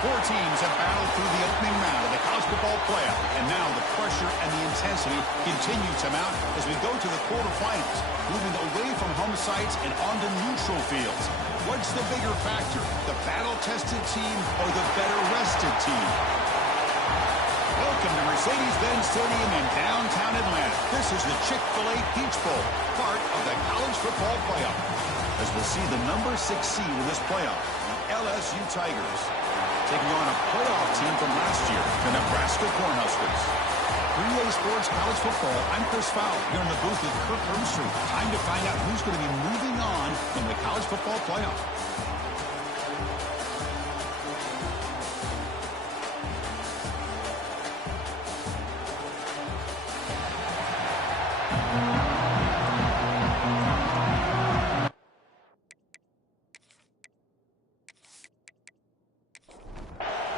Four teams have battled through the opening round of the college football playoff, and now the pressure and the intensity continue to mount as we go to the quarterfinals, moving away from home sites and onto neutral fields. What's the bigger factor, the battle-tested team or the better-rested team? Welcome to Mercedes-Benz Stadium in downtown Atlanta. This is the Chick-fil-A Peach Bowl, part of the college football playoff. As we'll see the number 6 seed in this playoff, the LSU Tigers, taking on a playoff team from last year, the Nebraska Cornhuskers. 3A Sports College Football, I'm Chris Fowler, here in the booth with Kirk Herbstreit. Time to find out who's going to be moving on in the college football playoff.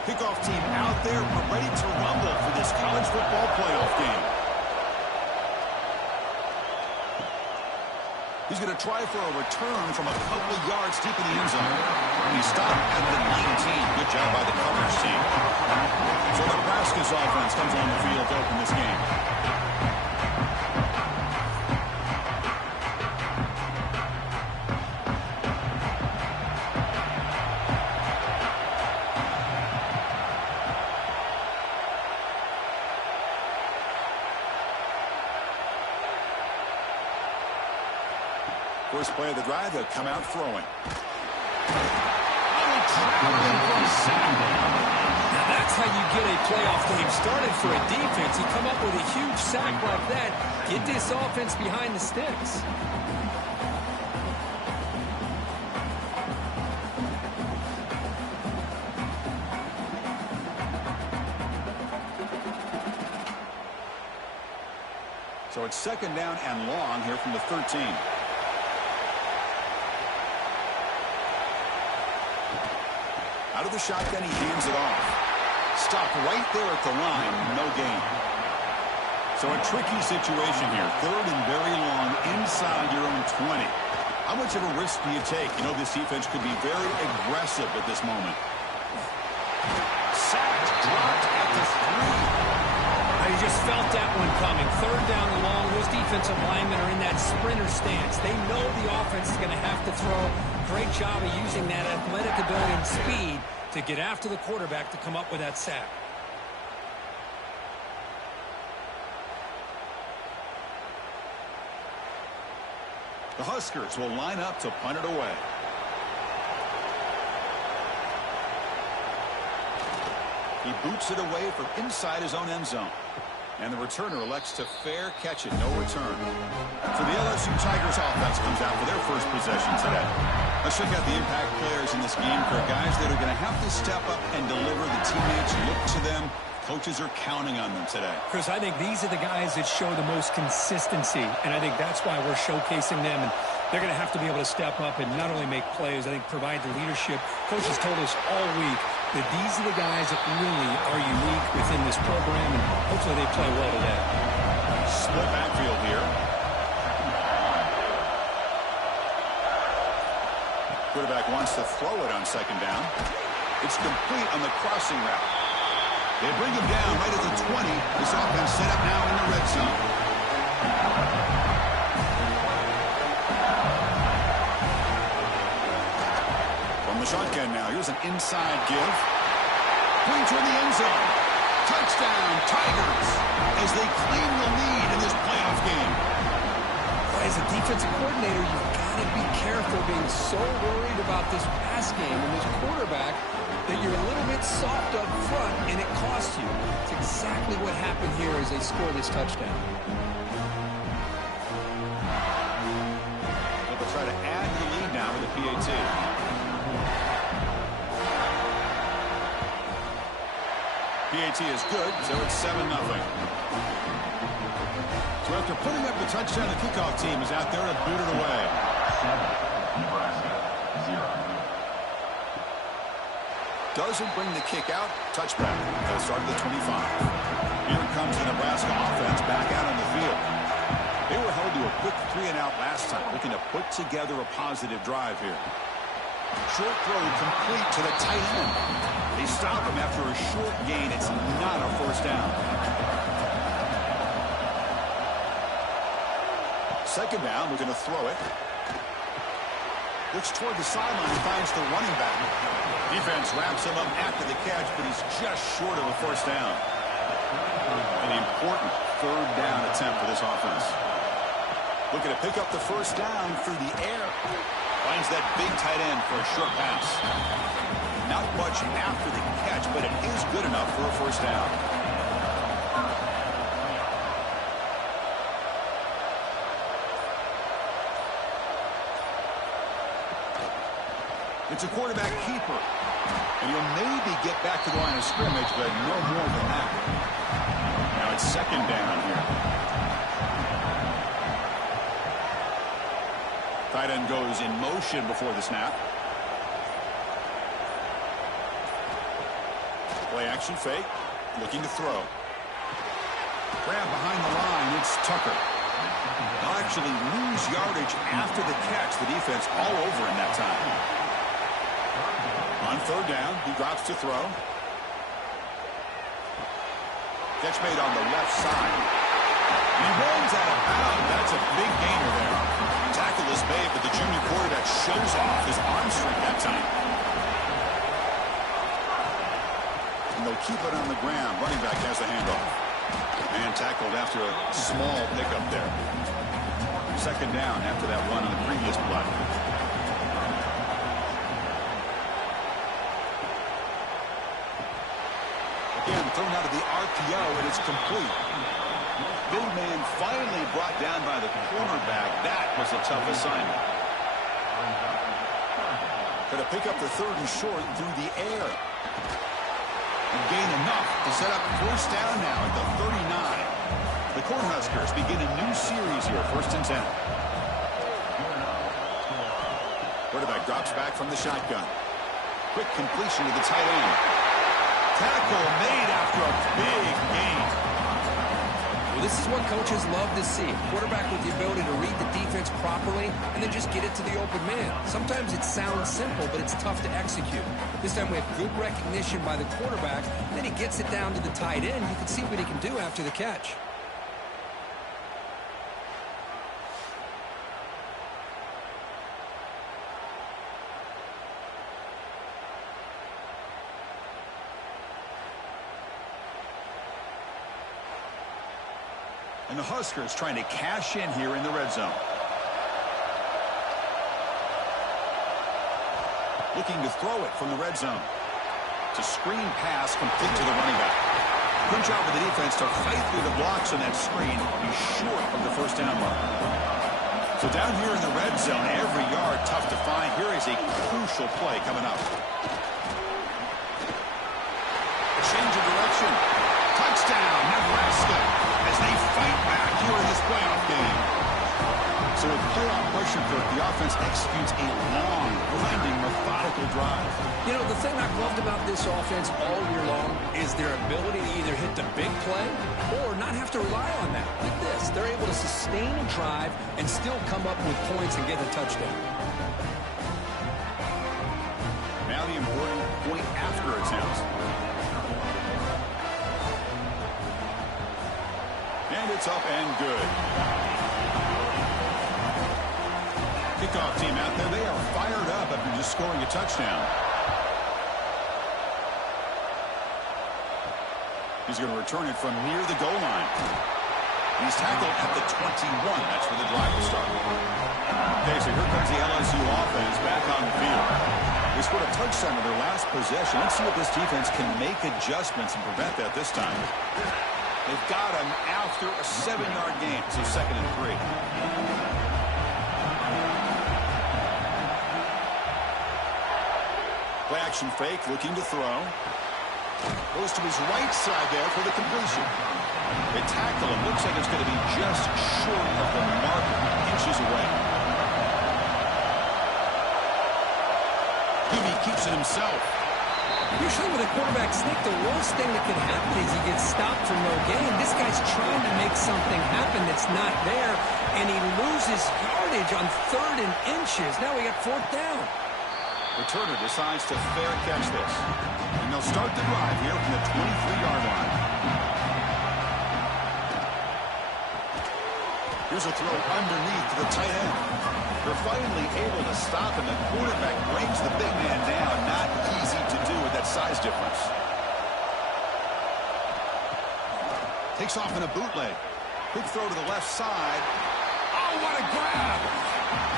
Kickoff team out there, we're ready to rumble for this college football playoff game. He's going to try for a return from a couple of yards deep in the end zone. And he stopped at the 19. Good job by the coverage team. So Nebraska's offense comes on the field to open this game. First play of the drive, they'll come out throwing. Now that's how you get a playoff game started for a defense. You come up with a huge sack like that, get this offense behind the sticks. So it's second down and long here from the 13. Out of the shotgun, he hands it off. Stop right there at the line, no gain. So a tricky situation here. Third and very long inside your own 20. How much of a risk do you take? You know, this defense could be very aggressive at this moment. Sacked, dropped at the 3. You just felt that one coming. Third down and long. Those defensive linemen are in that sprinter stance. They know the offense is going to have to throw. Great job of using that athletic ability and speed to get after the quarterback to come up with that sack. The Huskers will line up to punt it away. He boots it away from inside his own end zone. And the returner elects to fair catch it, no return. So the LSU Tigers offense comes out for their first possession today. Let's check out the impact players in this game for guys that are going to have to step up and deliver. The teammates look to them. Coaches are counting on them today. Chris, I think these are the guys that show the most consistency, and I think that's why we're showcasing them. And they're going to have to be able to step up and not only make plays, I think provide the leadership. Coaches told us all week that these are the guys that really are unique within this program, and hopefully they play well today. Split backfield here. Quarterback wants to throw it on second down. It's complete on the crossing route. They bring him down right at the 20. This offense set up now in the red zone. From the shotgun now, here's an inside give. Point toward the end zone. Touchdown, Tigers, as they claim the lead in this playoff game. As a defensive coordinator, you've got to be careful being so worried about this pass game and this quarterback that you're a little bit soft up front, and it costs you. It's exactly what happened here as they score this touchdown. They'll try to add the lead now with a PAT. PAT is good, so it's 7-0. So after putting up the touchdown, the kickoff team is out there to boot it away. 7, Nebraska, 0. Doesn't bring the kick out. Touchback. They'll start at the 25. Here comes the Nebraska offense back out on the field. They were held to a quick 3-and-out last time, looking to put together a positive drive here. Short throw complete to the tight end. They stop him after a short gain. It's not a first down. Second down, we're going to throw it. Looks toward the sideline and finds the running back. Defense wraps him up after the catch, but he's just short of a first down. An important third down attempt for this offense. Looking to pick up the first down through the air. Finds that big tight end for a short pass. Not much after the catch, but it is good enough for a first down. It's a quarterback keeper. And he'll maybe get back to the line of scrimmage, but no more than that. Now it's second down here. Tight end goes in motion before the snap. Play action fake. Looking to throw. Grab behind the line. It's Tucker. They'll actually lose yardage after the catch. The defense all over him that time. On third down, he drops to throw. Catch made on the left side. And he rolls out of bounds. That's a big gainer there. Tackle is made, but the junior quarterback shows off his arm strength that time. And they'll keep it on the ground. Running back has the handoff. And tackled after a small pickup there. Second down after that run on the previous play. Again, thrown out of the RPO, and it's complete. Big man finally brought down by the cornerback. That was a tough assignment. Going to pick up the third and short through the air. And gain enough to set up first down now at the 39. The Cornhuskers begin a new series here, 1st and 10. Quarterback drops back from the shotgun. Quick completion to the tight end. Tackle made after a big gain. Well, this is what coaches love to see. A quarterback with the ability to read the defense properly and then just get it to the open man. Sometimes it sounds simple, but it's tough to execute. This time we have good recognition by the quarterback, and then he gets it down to the tight end. You can see what he can do after the catch. And the Huskers trying to cash in here in the red zone. Looking to throw it from the red zone. It's a screen pass complete to the running back. Good job of the defense to fight through the blocks on that screen. He's short of the first down mark. So down here in the red zone, every yard tough to find. Here is a crucial play coming up. Change of direction. Touchdown, Nebraska, as they fight back here in this playoff game. So with playoff pressure, the offense executes a long, grinding, methodical drive. You know, the thing I've loved about this offense all year long is their ability to either hit the big play or not have to rely on that. Like this, they're able to sustain a drive and still come up with points and get a touchdown. Now the important point after attempts. And it's up and good. Kickoff team out there. They are fired up after just scoring a touchdown. He's going to return it from near the goal line. He's tackled at the 21. That's where the drive will start. Okay, so here comes the LSU offense back on the field. They scored a touchdown in their last possession. Let's see if this defense can make adjustments and prevent that this time. They've got him after a 7-yard gain, so 2nd and 3. Play action fake, looking to throw. Goes to his right side there for the completion. They tackle him. Looks like it's going to be just short of the mark, inches away. He keeps it himself. Usually with a quarterback sneak, the worst thing that can happen is he gets stopped for no gain. This guy's trying to make something happen that's not there, and he loses yardage on 3rd and inches. Now we got 4th down. Returner decides to fair catch this. And they'll start the drive here from the 23-yard line. Here's a throw underneath to the tight end. They're finally able to stop him. The quarterback brings the big man down. Not easy to do with that size difference. Takes off in a bootleg. Quick throw to the left side. Oh, what a grab!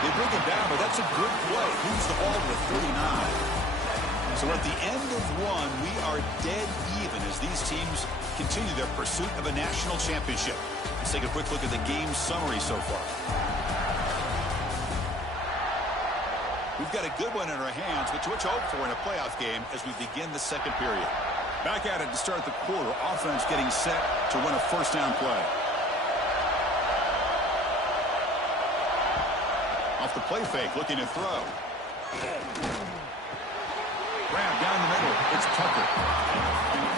They bring him down, but that's a good play. Moves the ball to the 39. So at the end of one, we are dead even as these teams continue their pursuit of a national championship. Let's take a quick look at the game summary so far. We've got a good one in our hands, which hope for in a playoff game as we begin the second period. Back at it to start the quarter. Offense getting set to run a first down play. Off the play fake, looking to throw. Grab down the middle. It's Tucker.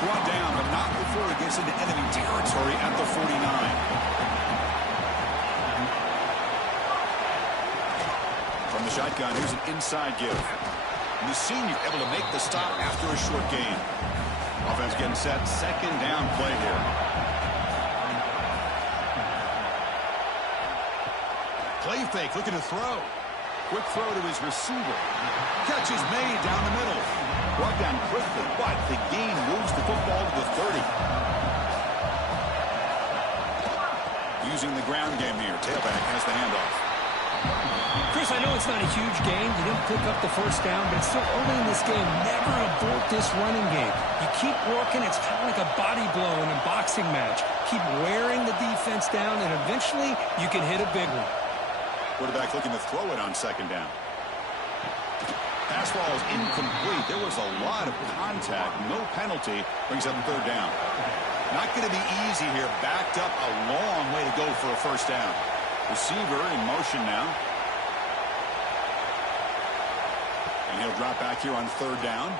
Brought down, but not before he gets into enemy territory at the 49. From the shotgun, here's an inside give. And the senior able to make the stop after a short gain. Offense getting set. Second down play here. Play fake, looking to throw. Quick throw to his receiver. Catch is made down the middle. Brought down quickly, but the gain moves the football to the 30. Using the ground game here. Tailback has the handoff. Chris, I know it's not a huge gain. You didn't pick up the first down, but it's still early in this game. Never abort this running game. You keep working. It's kind of like a body blow in a boxing match. Keep wearing the defense down, and eventually you can hit a big one. Quarterback looking to throw it on second down. Pass ball is incomplete. There was a lot of contact. No penalty. Brings up third down. Not going to be easy here. Backed up a long way to go for a first down. Receiver in motion now. And he'll drop back here on third down.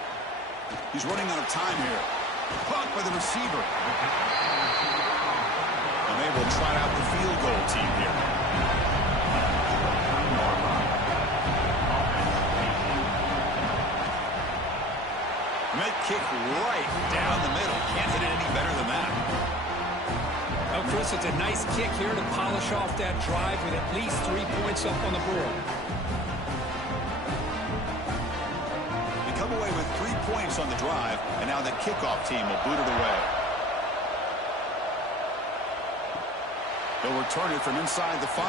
He's running out of time here. Caught by the receiver. And they will try out the field goal team here. Mid kick right down the middle. Can't hit it any better than that. Well, Chris, it's a nice kick here to polish off that drive with at least 3 points up on the board. They come away with 3 points on the drive, and now the kickoff team will boot it away. They'll return it from inside the 5.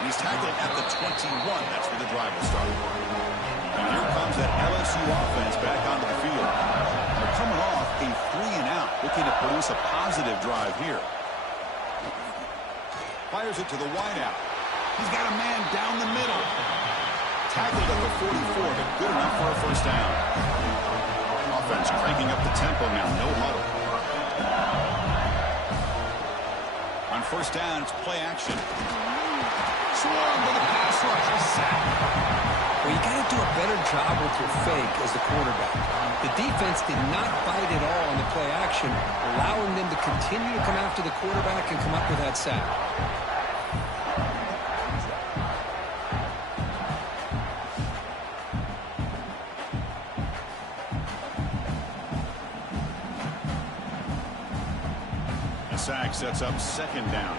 And he's tackled at the 21. That's where the drive will start. And here comes that LSU offense back onto the field. They're coming off a 3-and-out, looking to produce a positive drive here. Fires it to the wideout. He's got a man down the middle. Tackled at the 44, but good enough for a first down. Offense cranking up the tempo now, no huddle. On first down, it's play action. Swarm with a pass rush. Sack. Well, you got to do a better job with your fake as the quarterback. The defense did not bite at all on the play action, allowing them to continue to come after the quarterback and come up with that sack. The sack sets up second down.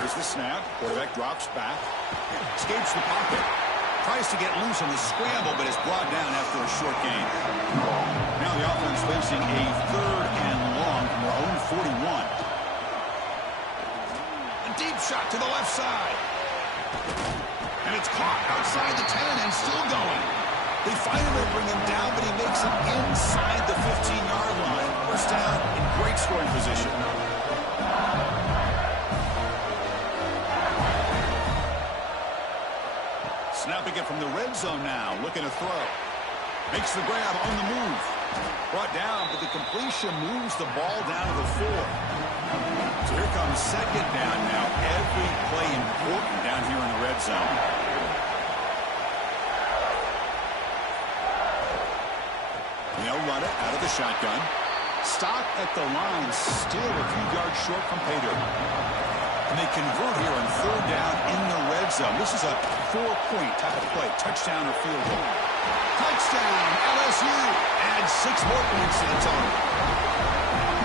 Here's the snap. Quarterback drops back. Escapes the pocket. Tries to get loose on the scramble, but is brought down after a short gain. Now the offense facing a third and long from their own 41. A deep shot to the left side. And it's caught outside the 10 and still going. They finally bring him down, but he makes it inside the 15-yard line. First down in great scoring position. Snapping it from the red zone now, looking to throw. Makes the grab on the move. Brought down, but the completion moves the ball down to the 4. So here comes second down now. Every play important down here in the red zone. They'll run it out of the shotgun. Stop at the line, still a few yards short from pay dirt. And they convert here on third down in the red zone. This is a 4-point type of play, touchdown or field goal. Touchdown, LSU. Add 6 more points to the total.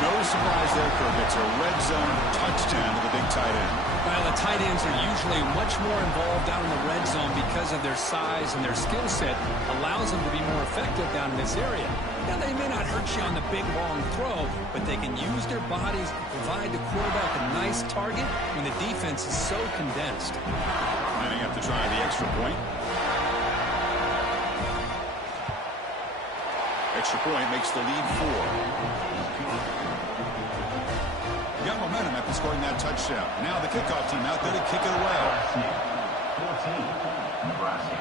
No surprise there, Kirk. It's a red zone touchdown to the big tight end. Well, the tight ends are usually much more involved down in the red zone because of their size and their skill set allows them to be more effective down in this area. Now, they may not hurt you on the big, long throw, but they can use their bodies to provide the quarterback a nice target when the defense is so condensed. Lining up to try the extra point. Extra point makes the lead 4. Got momentum after scoring that touchdown. Now the kickoff team out there to kick it away. 14, Nebraska,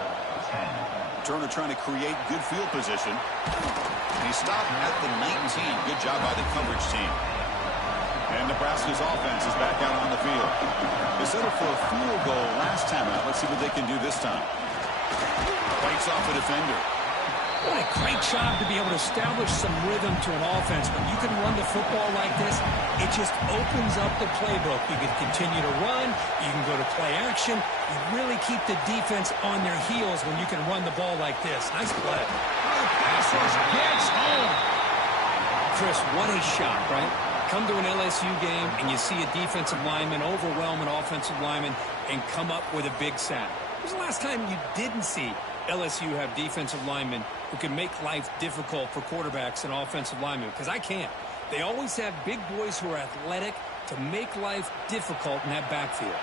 10. Turner trying to create good field position. And he stopped at the 19. Good job by the coverage team. And Nebraska's offense is back out on the field. They settled for a field goal last time out. Let's see what they can do this time. Fights off the defender. What a great job to be able to establish some rhythm to an offense. When you can run the football like this, it just opens up the playbook. You can continue to run. You can go to play action. You really keep the defense on their heels when you can run the ball like this. Nice play. The pass rush gets home. Chris, what a shot, right? Come to an LSU game and you see a defensive lineman overwhelm an offensive lineman and come up with a big sack. When was the last time you didn't see LSU have defensive linemen who can make life difficult for quarterbacks and offensive linemen? Because I can't. They always have big boys who are athletic to make life difficult in that backfield.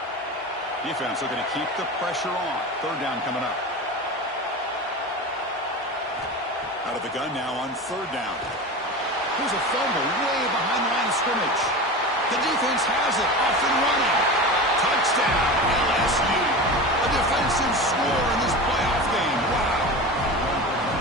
Defense looking to keep the pressure on. Third down coming up. Out of the gun now on third down. Here's a fumble way behind the line of scrimmage. The defense has it. Off and running. Touchdown, LSU. A defensive score in this playoff game. Wow.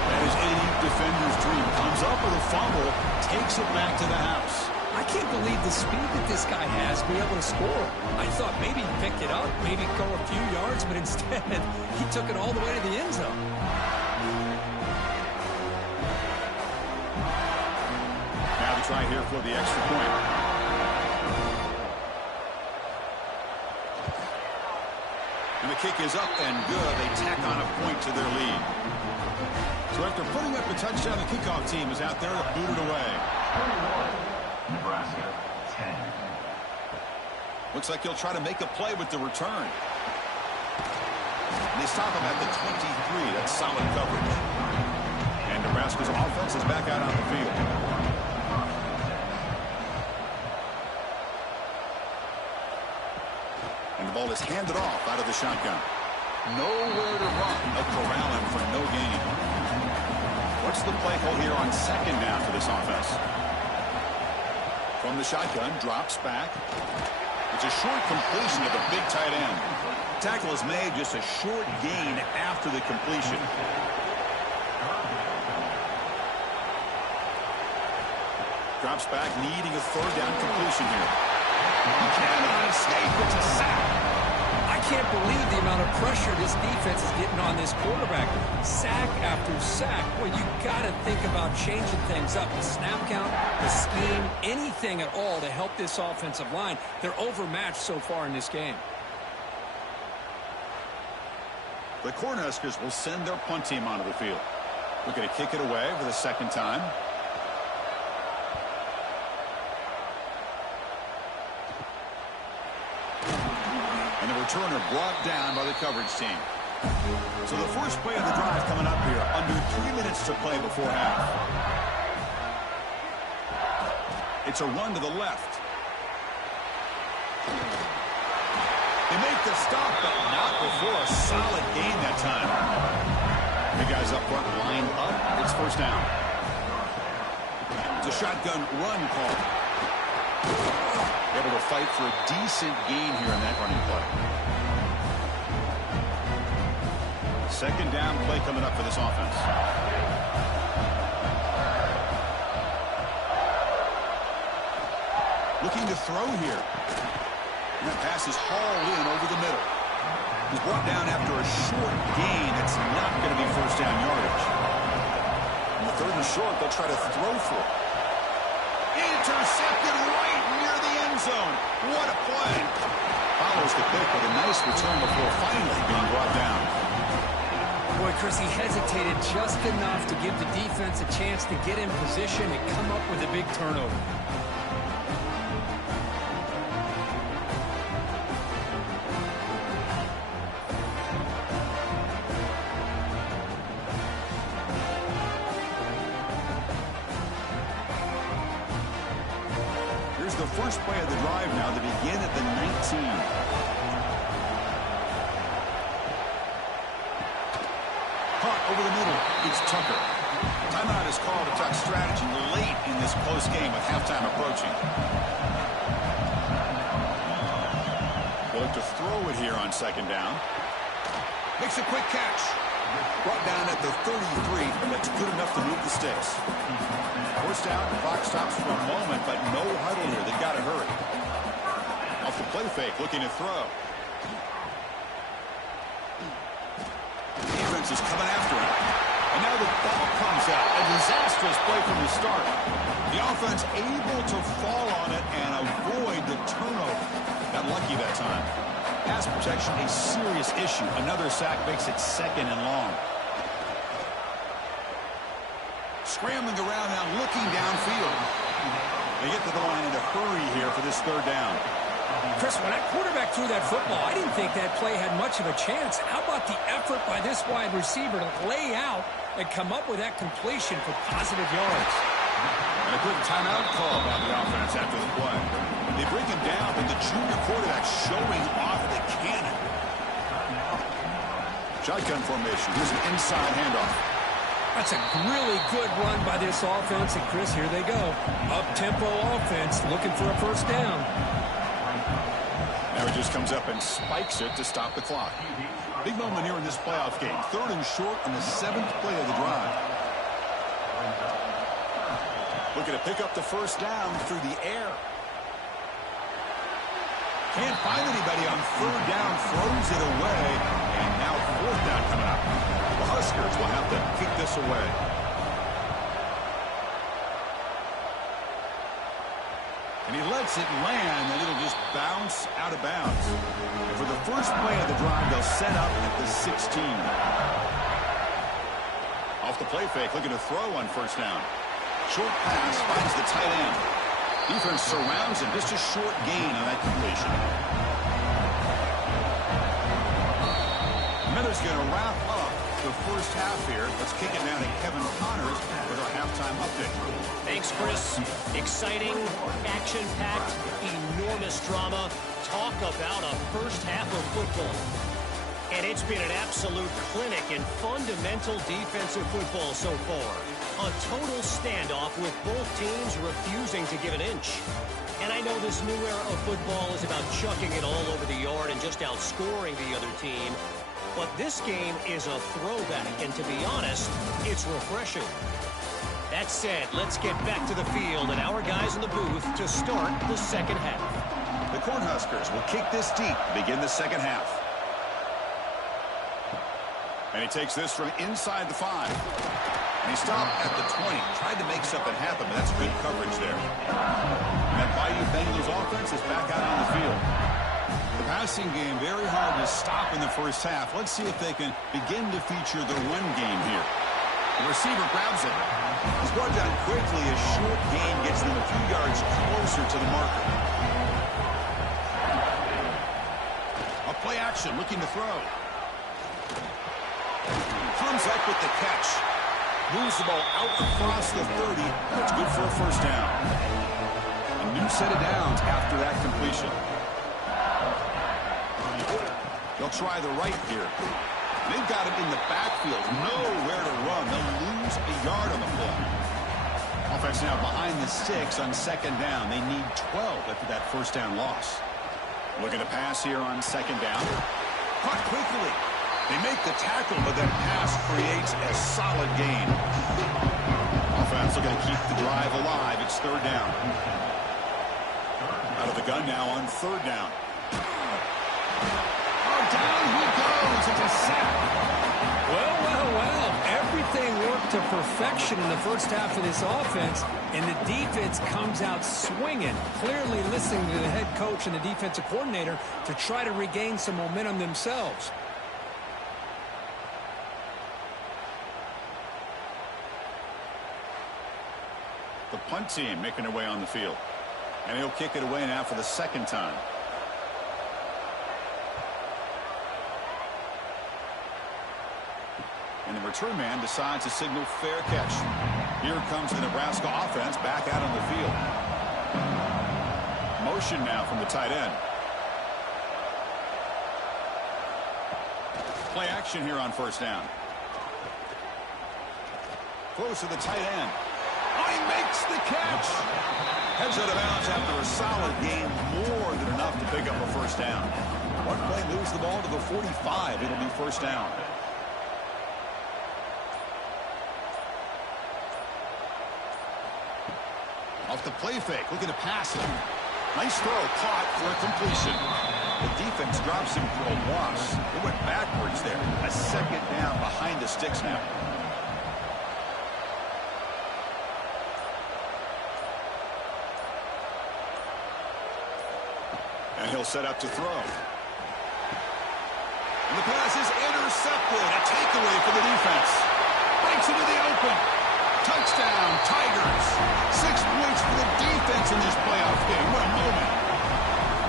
That is any defender's dream. Comes up with a fumble, takes it back to the house. I can't believe the speed that this guy has to be able to score. I thought maybe he picked it up, maybe go a few yards, but instead he took it all the way to the end zone. Now to try here for the extra point. And the kick is up and good. They tack on a point to their lead. So after putting up a touchdown, the kickoff team is out there to boot it away. Nebraska, 10. Looks like he'll try to make a play with the return. And they stop him at the 23. That's solid coverage. And Nebraska's offense is back out on the field. And the ball is handed off out of the shotgun. Nowhere to run. A corral him for no gain. What's the play call here on second down for this offense? From the shotgun, drops back. It's a short completion to the big tight end. Tackle is made, just a short gain after the completion. Drops back, needing a third down completion here. Cannot escape. It's a sack. I can't believe the amount of pressure this defense is getting on this quarterback. Sack after sack. Well, you got to think about changing things up. The snap count, the scheme, anything at all to help this offensive line. They're overmatched so far in this game. The Cornhuskers will send their punt team onto the field. Looking to kick it away for the second time. And the returner brought down by the coverage team. So the first play of the drive coming up here. Under 3 minutes to play before half. It's a run to the left. They make the stop, but not before a solid gain that time. The guys up front lined up. It's first down. It's a shotgun run call. Able to fight for a decent gain here in that running play. Second down play coming up for this offense. Looking to throw here. And that pass is hauled in over the middle. He's brought down after a short gain. It's not going to be first down yardage. And the third and short, they'll try to throw for it. Intercepted right near the end zone. What a play. follows the pick with a nice return before finally being brought down. Boy, Chris, he hesitated just enough to give the defense a chance to get in position and come up with a big turnover. Here's the first play of the drive now to begin at the 19. Over the middle, it's Tucker. Timeout is called to talk strategy late in this close game with halftime approaching. They'll look to throw it here on second down. Makes a quick catch. Brought down at the 33, but that's good enough to move the sticks. First down, the clock stops for a moment, but no huddle here. They've got to hurry. Off the play fake, looking to throw. Defense is coming after him. And now the ball comes out. A disastrous play from the start. The offense able to fall on it and avoid the turnover. Got lucky that time. Pass protection, a serious issue. Another sack makes it second and long. Scrambling around now, looking downfield. They get to the line in a hurry here for this third down. Chris, when that quarterback threw that football, I didn't think that play had much of a chance. How about the effort by this wide receiver to lay out and come up with that completion for positive yards? And a good timeout call by the offense after the play. They bring him down, but the junior quarterback showing off the cannon. Shotgun formation. Here's an inside handoff. That's a really good run by this offense. And, Chris, here they go. Up-tempo offense looking for a first down. Now he just comes up and spikes it to stop the clock. Big moment here in this playoff game. Third and short on the 7th play of the drive. Looking to pick up the first down through the air. Can't find anybody on third down. Throws it away. And now fourth down coming up. The Huskers will have to kick this away. And he lets it land, and it'll just bounce out of bounds. And for the first play of the drive, they'll set up at the 16. Off the play fake, looking to throw on first down. Short pass, finds the tight end. Defense surrounds him, just a short gain on that completion. Miller's going to wrap up the first half here. Let's kick it down to Kevin Connors with our halftime update. Thanks, Chris. Exciting, action-packed, enormous drama. Talk about a first half of football. And it's been an absolute clinic in fundamental defensive football so far. A total standoff with both teams refusing to give an inch. And I know this new era of football is about chucking it all over the yard and just outscoring the other team. But this game is a throwback, and to be honest, it's refreshing. That said, let's get back to the field and our guys in the booth to start the second half. The Cornhuskers will kick this deep to begin the second half. And he takes this from inside the 5. And he stopped at the 20. Tried to make something happen, but that's good coverage there. And that Bayou Bengals offense is back out on the field. The passing game very hard to stop in the first half. Let's see if they can begin to feature the run game here. The receiver grabs it. He's brought down quickly. A short gain gets them a few yards closer to the marker. A play action, looking to throw. Comes up with the catch. Moves the ball out across the 30. That's good for a first down. A new set of downs after that completion. They'll try the right here. They've got him in the backfield. Nowhere to run. They'll lose a yard on the play. Offense now behind the 6 on second down. They need 12 after that first down loss. Looking to pass here on second down. Caught quickly. They make the tackle, but that pass creates a solid gain. Offense looking to keep the drive alive. It's third down. Out of the gun now on third down. Oh, down he goes. It's a sack. Well, well, well. Everything worked to perfection in the first half of this offense, and the defense comes out swinging, clearly listening to the head coach and the defensive coordinator to try to regain some momentum themselves. The punt team making their way on the field. And he'll kick it away now for the second time. And the return man decides to signal fair catch. Here comes the Nebraska offense back out on the field. Motion now from the tight end. Play action here on first down. Close to the tight end. Oh, he makes the catch. Heads out of bounds after a solid gain, more than enough to pick up a first down. One play moves the ball to the 45. It'll be first down. Off the play fake, looking to pass it. Nice throw, caught for a completion. The defense drops him for a loss. It went backwards there. A second down behind the sticks now. And he'll set up to throw. And the pass is intercepted. A takeaway for the defense. Breaks into the open. Touchdown, Tigers. 6 points for the defense in this playoff game. What a moment.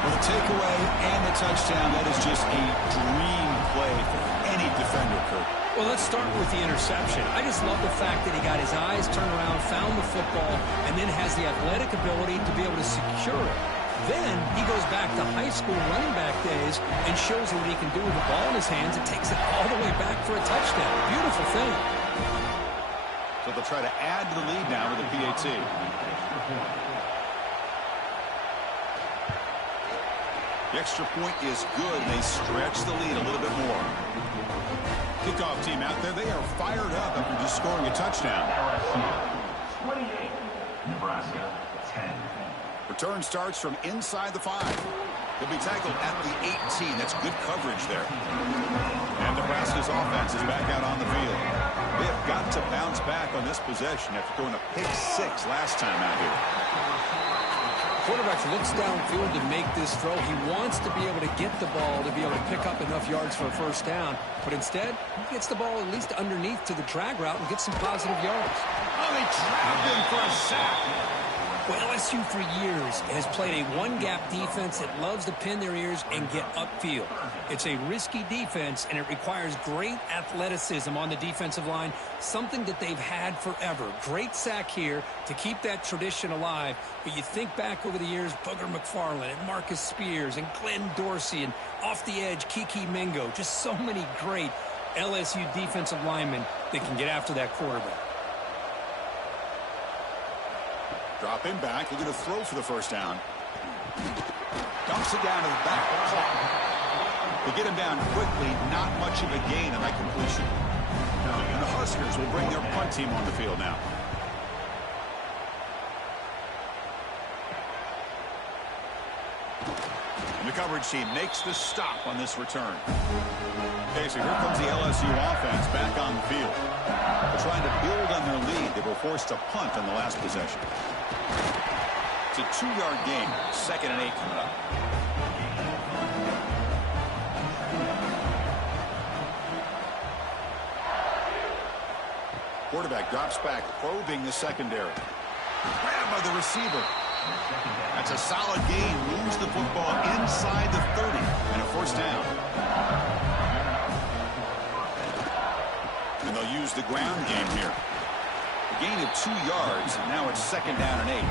With a takeaway and the touchdown, that is just a dream play for any defender, Kurt. Well, let's start with the interception. I just love the fact that he got his eyes turned around, found the football, and then has the athletic ability to be able to secure it. Then he goes back to high school running back days and shows what he can do with the ball in his hands and takes it all the way back for a touchdown. Beautiful thing. So they'll try to add to the lead now with the PAT. The extra point is good. They stretch the lead a little bit more. Kickoff team out there. They are fired up after just scoring a touchdown. LSU 28, Nebraska 10. Return starts from inside the 5. He'll be tackled at the 18. That's good coverage there. And Nebraska's offense is back out on the field. They have got to bounce back on this possession after throwing a pick 6 last time out here. Quarterback looks downfield to make this throw. He wants to be able to get the ball to be able to pick up enough yards for a first down. But instead, he gets the ball at least underneath to the drag route and gets some positive yards. Oh, they trapped him for a sack. Well, LSU for years has played a one-gap defense that loves to pin their ears and get upfield. It's a risky defense, and it requires great athleticism on the defensive line, something that they've had forever. Great sack here to keep that tradition alive. But you think back over the years, Booger McFarland and Marcus Spears and Glenn Dorsey and off the edge, Kiki Mingo. Just so many great LSU defensive linemen that can get after that quarterback. Drop him back. Looking to throw for the first down. Dumps it down to the back. To get him down quickly, not much of a gain on that completion. And the Huskers will bring their punt team on the field now. And the coverage team makes the stop on this return. Okay, so here comes the LSU offense back on the field. They're trying to build on their lead. They were forced to punt on the last possession. It's a 2-yard gain. 2nd and 8 coming up. Quarterback drops back, probing the secondary. Grabbed by the receiver. That's a solid gain. Moves the football inside the 30 and a first down. And they'll use the ground game here. A gain of 2 yards. Now it's 2nd down and 8.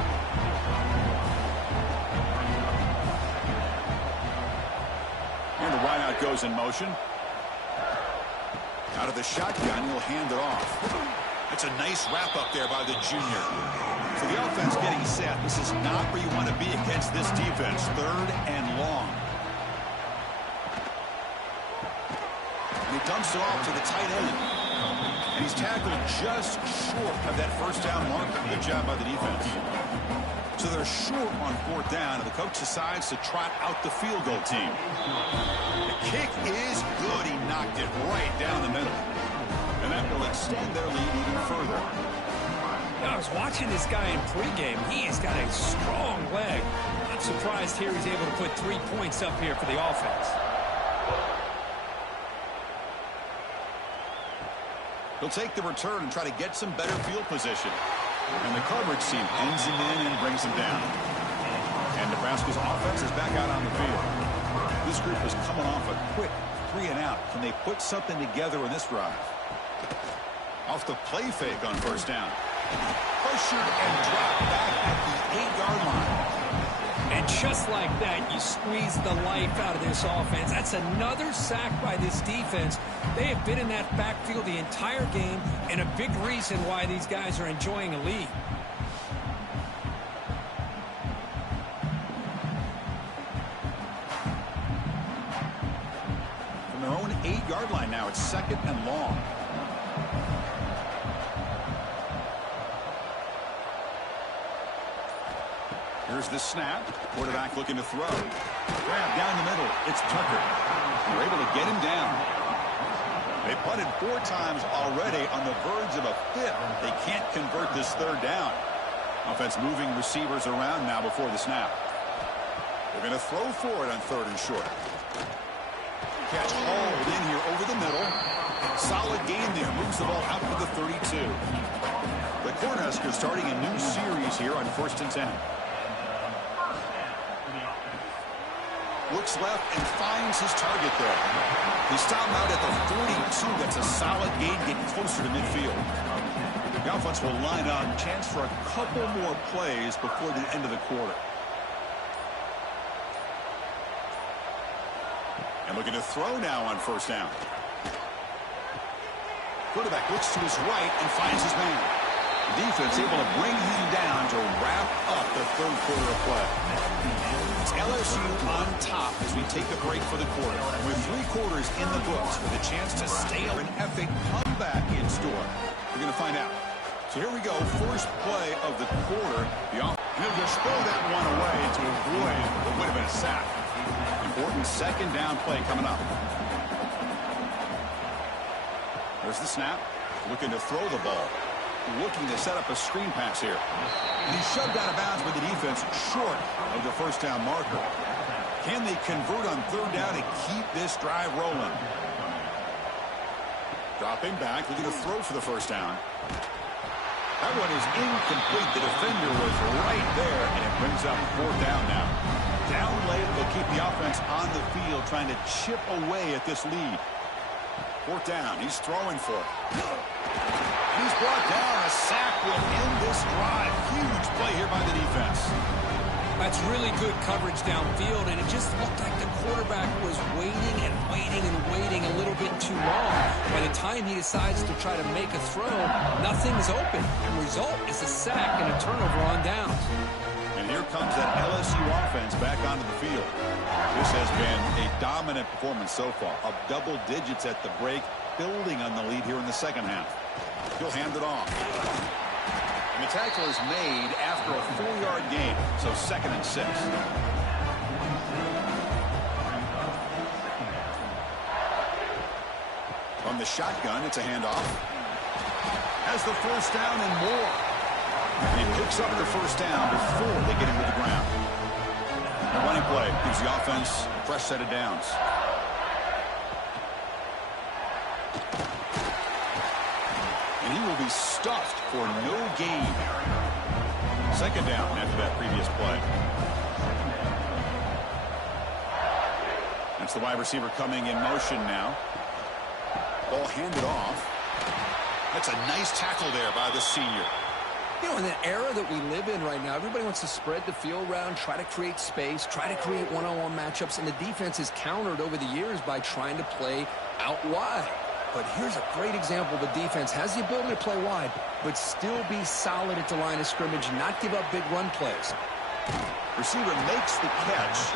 And the wideout goes in motion. Out of the shotgun, he'll hand it off. That's a nice wrap up there by the junior. So the offense getting set. This is not where you want to be against this defense. 3rd and long. And he dumps it off to the tight end. And he's tackled just short of that first down marker. Good job by the defense. So they're short on 4th down, and the coach decides to trot out the field goal team. The kick is good. He knocked it right down the middle. And And that will extend their lead even further. I was watching this guy in pregame. He has got a strong leg. I'm surprised here he's able to put 3 points up here for the offense. He'll take the return and try to get some better field position. And the coverage team ends him in and brings him down. And Nebraska's offense is back out on the field. This group is coming off a quick 3-and-out. Can they put something together in this drive? Off the play fake on first down. Pressured and dropped back at the 8-yard line. And just like that, you squeeze the life out of this offense. That's another sack by this defense. They have been in that backfield the entire game, and a big reason why these guys are enjoying a lead. From their own 8-yard line now, it's 2nd and long. Here's the snap. Quarterback looking to throw. Grab down the middle. It's Tucker. They're able to get him down. They punted 4 times already, on the verge of a 5th. They can't convert this 3rd down. Offense moving receivers around now before the snap. They're going to throw for it on 3rd and short. Catch hauled in here over the middle. Solid gain there. Moves the ball out to the 32. The Cornhuskers starting a new series here on 1st and 10. Looks left and finds his target there. He stopped out at the 42. That's a solid gain, getting closer to midfield. The offense will line up. Chance for a couple more plays before the end of the quarter. And looking to throw now on 1st down. Quarterback looks to his right and finds his man. The defense able to bring him down to wrap up the 3rd quarter of play. It's LSU on top as we take a break for the quarter. And with 3 quarters in the books with a chance to stay an epic comeback in store. We're going to find out. So here we go. First play of the quarter. He'll just throw that one away to avoid what would have been a sack. Important 2nd down play coming up. There's the snap. Looking to throw the ball. Looking to set up a screen pass here. And he's shoved out of bounds by the defense short of the 1st down marker. Can they convert on 3rd down and keep this drive rolling? Dropping back, looking to throw for the 1st down. That one is incomplete. The defender was right there, and it brings up 4th down now. Down late, they'll keep the offense on the field, trying to chip away at this lead. 4th down, he's throwing for it. He's brought down. A sack will end this drive. Huge play here by the defense. That's really good coverage downfield, and it just looked like the quarterback was waiting and waiting and waiting a little bit too long. By the time he decides to try to make a throw, nothing's open. The result is a sack and a turnover on downs. And here comes that LSU offense back onto the field. This has been a dominant performance so far. Up double digits at the break, building on the lead here in the 2nd half. He'll hand it off. And the tackle is made after a 4-yard gain, so 2nd and 6. From the shotgun, it's a handoff. Has the 1st down and more. And he picks up the 1st down before they get him to the ground. The running play gives the offense a fresh set of downs. And he will be stuffed for no gain. 2nd down after that previous play. That's the wide receiver coming in motion now. Ball handed off. That's a nice tackle there by the senior. You know, in the era that we live in right now, everybody wants to spread the field around, try to create space, try to create one-on-one matchups, and the defense is countered over the years by trying to play out wide. But here's a great example. The defense has the ability to play wide, but still be solid at the line of scrimmage, not give up big run plays. Receiver makes the catch.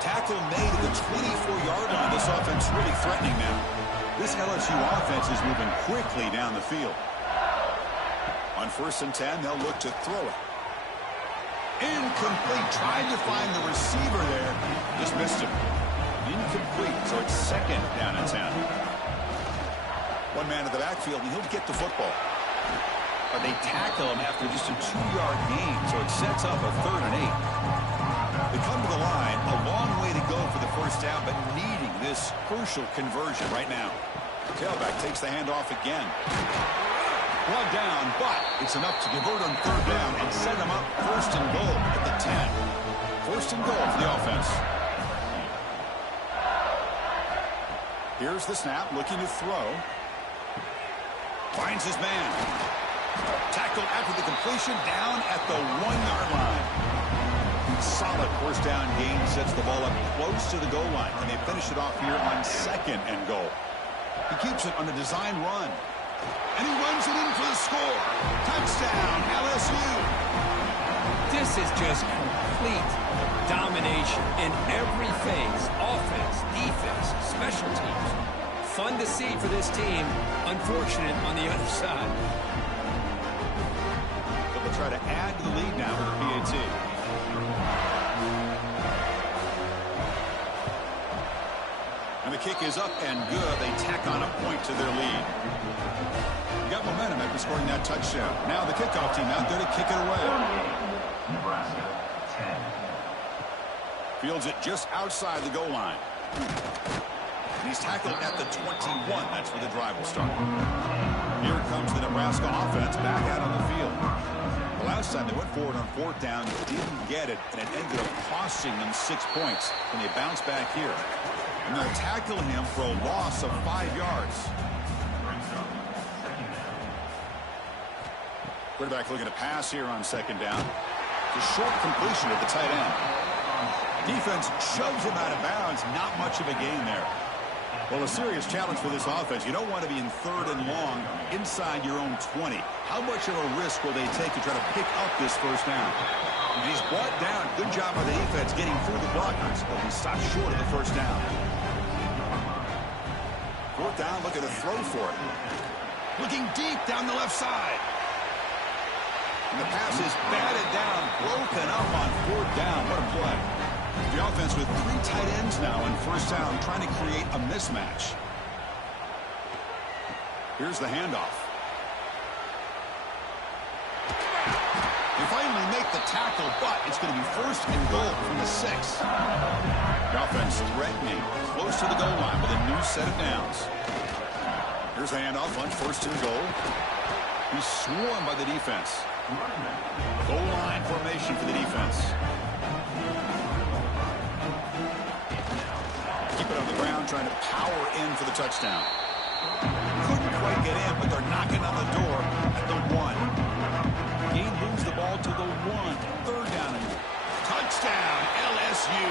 Tackle made at the 24-yard line. This offense really threatening now. This LSU offense is moving quickly down the field. On 1st and 10, they'll look to throw it. Incomplete. Tried to find the receiver there. Just missed him. Incomplete, so it's 2nd down and 10. One man in the backfield, and he'll get the football. But they tackle him after just a 2-yard gain, so it sets up a 3rd and 8. They come to the line, a long way to go for the first down, but needing this crucial conversion right now. Tailback takes the handoff again. One down, but it's enough to convert on 3rd down and set them up 1st and goal at the 10. 1st and goal for the offense. Here's the snap, looking to throw. Finds his man. Tackled after the completion, down at the 1-yard line. Solid 1st down gain, sets the ball up close to the goal line, and they finish it off here on 2nd and goal. He keeps it on a design run. And he runs it in for the score. Touchdown, LSU. This is just complete domination in every phase. Offense, defense, special teams. Fun to see for this team. Unfortunate on the other side. But they'll try to add to the lead now with the PAT. And the kick is up and good. They tack on a point to their lead. Got momentum after scoring that touchdown. Now the kickoff team out there to kick it away. Nebraska 10. Fields it just outside the goal line. And he's tackled at the 21. That's where the drive will start. Here comes the Nebraska offense back out on the field. The last time they went forward on 4th down, didn't get it, and it ended up costing them 6 points. And they bounce back here. And they'll tackle him for a loss of 5 yards. Quarterback looking to pass here on 2nd down. It's a short completion at the tight end. Defense shoves him out of bounds. Not much of a gain there. Well, a serious challenge for this offense. You don't want to be in 3rd and long inside your own 20. How much of a risk will they take to try to pick up this 1st down? And he's brought down. Good job by the defense getting through the blockers, but he stopped short of the 1st down. 4th down, looking to throw for it. Looking deep down the left side. And the pass is batted down, broken up on 4th down. What a play. The offense with 3 tight ends now in 1st down, trying to create a mismatch. Here's the handoff. They finally make the tackle, but it's going to be 1st and goal from the 6. The offense threatening, close to the goal line with a new set of downs. Here's the handoff on 1st and goal. He's swarmed by the defense. Goal line formation for the defense. Keep it on the ground, trying to power in for the touchdown. Couldn't quite get in, but they're knocking on the door at the 1. Gain moves the ball to the 1. 3rd down and touchdown, LSU.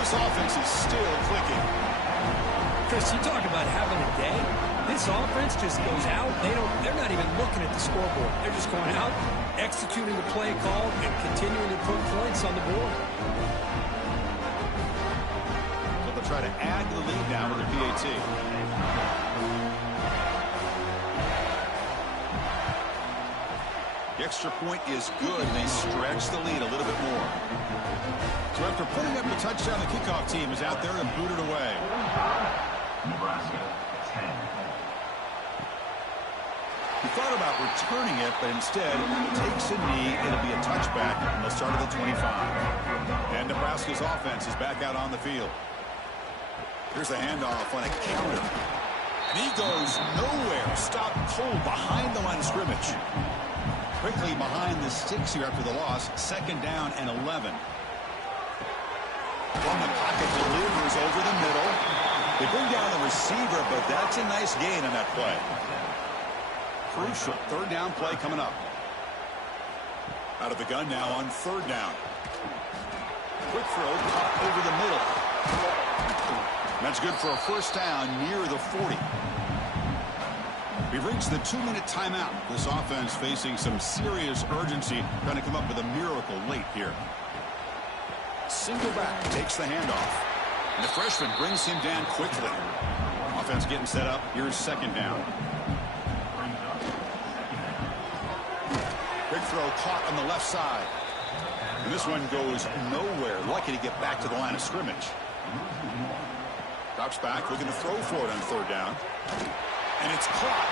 This offense is still clicking. Chris, you talk about having a day. This offense just goes out. They're not even looking at the scoreboard. They're just going out, executing the play call, and continuing to put points on the board. So they'll try to add to the lead now with their PAT. The extra point is good, and they stretch the lead a little bit more. So after putting up the touchdown, the kickoff team is out there and boot it away. Nebraska 10. He thought about returning it, but instead takes a knee. It'll be a touchback, and they'll start at the 25. And Nebraska's offense is back out on the field. Here's the handoff on a counter. And he goes nowhere. Stopped cold behind the line of scrimmage. Quickly behind the sticks here after the loss. 2nd down and 11. From the pocket, delivers over the middle. They bring down the receiver, but that's a nice gain on that play. Crucial 3rd down play coming up. Out of the gun now on 3rd down. Quick throw caught over the middle. That's good for a 1st down near the 40. We've reached the 2-minute timeout. This offense facing some serious urgency, trying to come up with a miracle late here. Single back takes the handoff. And the freshman brings him down quickly. Offense getting set up. Here's 2nd down. Big throw caught on the left side. And this one goes nowhere. Lucky to get back to the line of scrimmage. Drops back, looking to throw for it on 3rd down. And it's caught.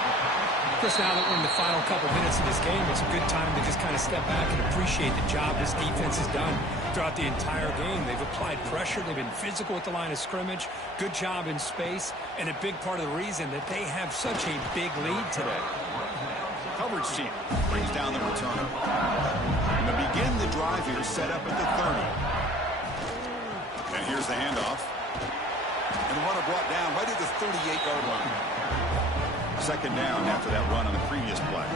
Chris, now that we're in the final couple minutes of this game, it's a good time to just kind of step back and appreciate the job this defense has done throughout the entire game. They've applied pressure. They've been physical at the line of scrimmage. Good job in space. And a big part of the reason that they have such a big lead today. Coverage team brings down the returner. And to begin the drive here, set up at the 30. And here's the handoff. And the runner brought down right at the 38-yard line. Second down after that run on the previous play.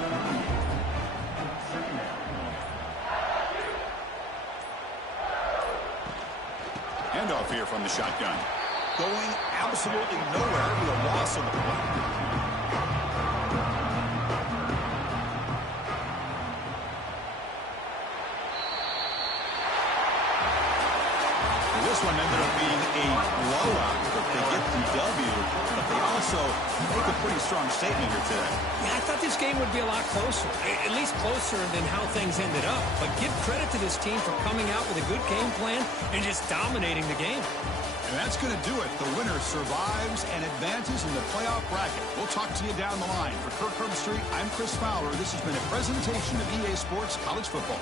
Handoff here from the shotgun. Going absolutely nowhere with a loss on the play. This one ended up being a blowout, but they get the W, but they also make a pretty strong statement here today. Yeah, I thought this game would be a lot closer, at least closer than how things ended up. But give credit to this team for coming out with a good game plan and just dominating the game. And that's going to do it. The winner survives and advances in the playoff bracket. We'll talk to you down the line. For Kirk Herbstreit, I'm Chris Fowler. This has been a presentation of EA Sports College Football.